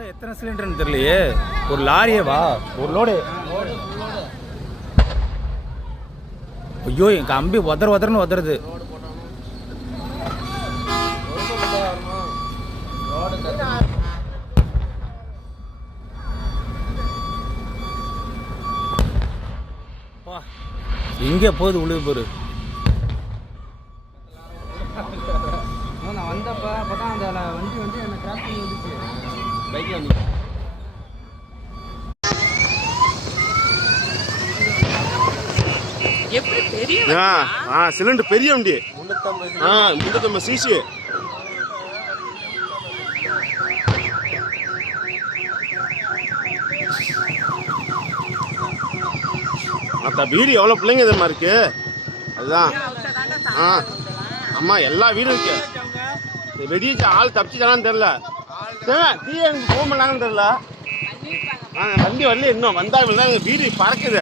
மொத்தம் எத்தனை சிலிண்டர்னு தெரியலையே. ஒரு லாரியேவா ஒரு லோடு ஐயோ என் கம்பி உதற உதறன்னு உதறது. அப்பா, எங்கே போகுது உழுவு போரு நான் வந்தப்ப அப்பதான் அந்த வண்டி வந்து என்ன கிராஸ் பண்ணி வந்துச்சு பைக்ல வந்து எப்படி பெரிய ஆ ஆ சிலிண்டர் பெரிய வண்டி. ஆ முன்னூத்தம்பது சிசி. மற்ற வீடு எவ்வளோ பிள்ளைங்க இதமா இருக்கு? அதுதான். ஆ அம்மா எல்லா வீடும் இருக்கு. இது வெடிச்சு ஆள் தப்பிச்சுதானு தெரில டீ எனக்கு ஃபோன் பண்ணாங்கன்னு தெரில ஆ வண்டி வரல இன்னும். வந்தா வீடு பறக்குது.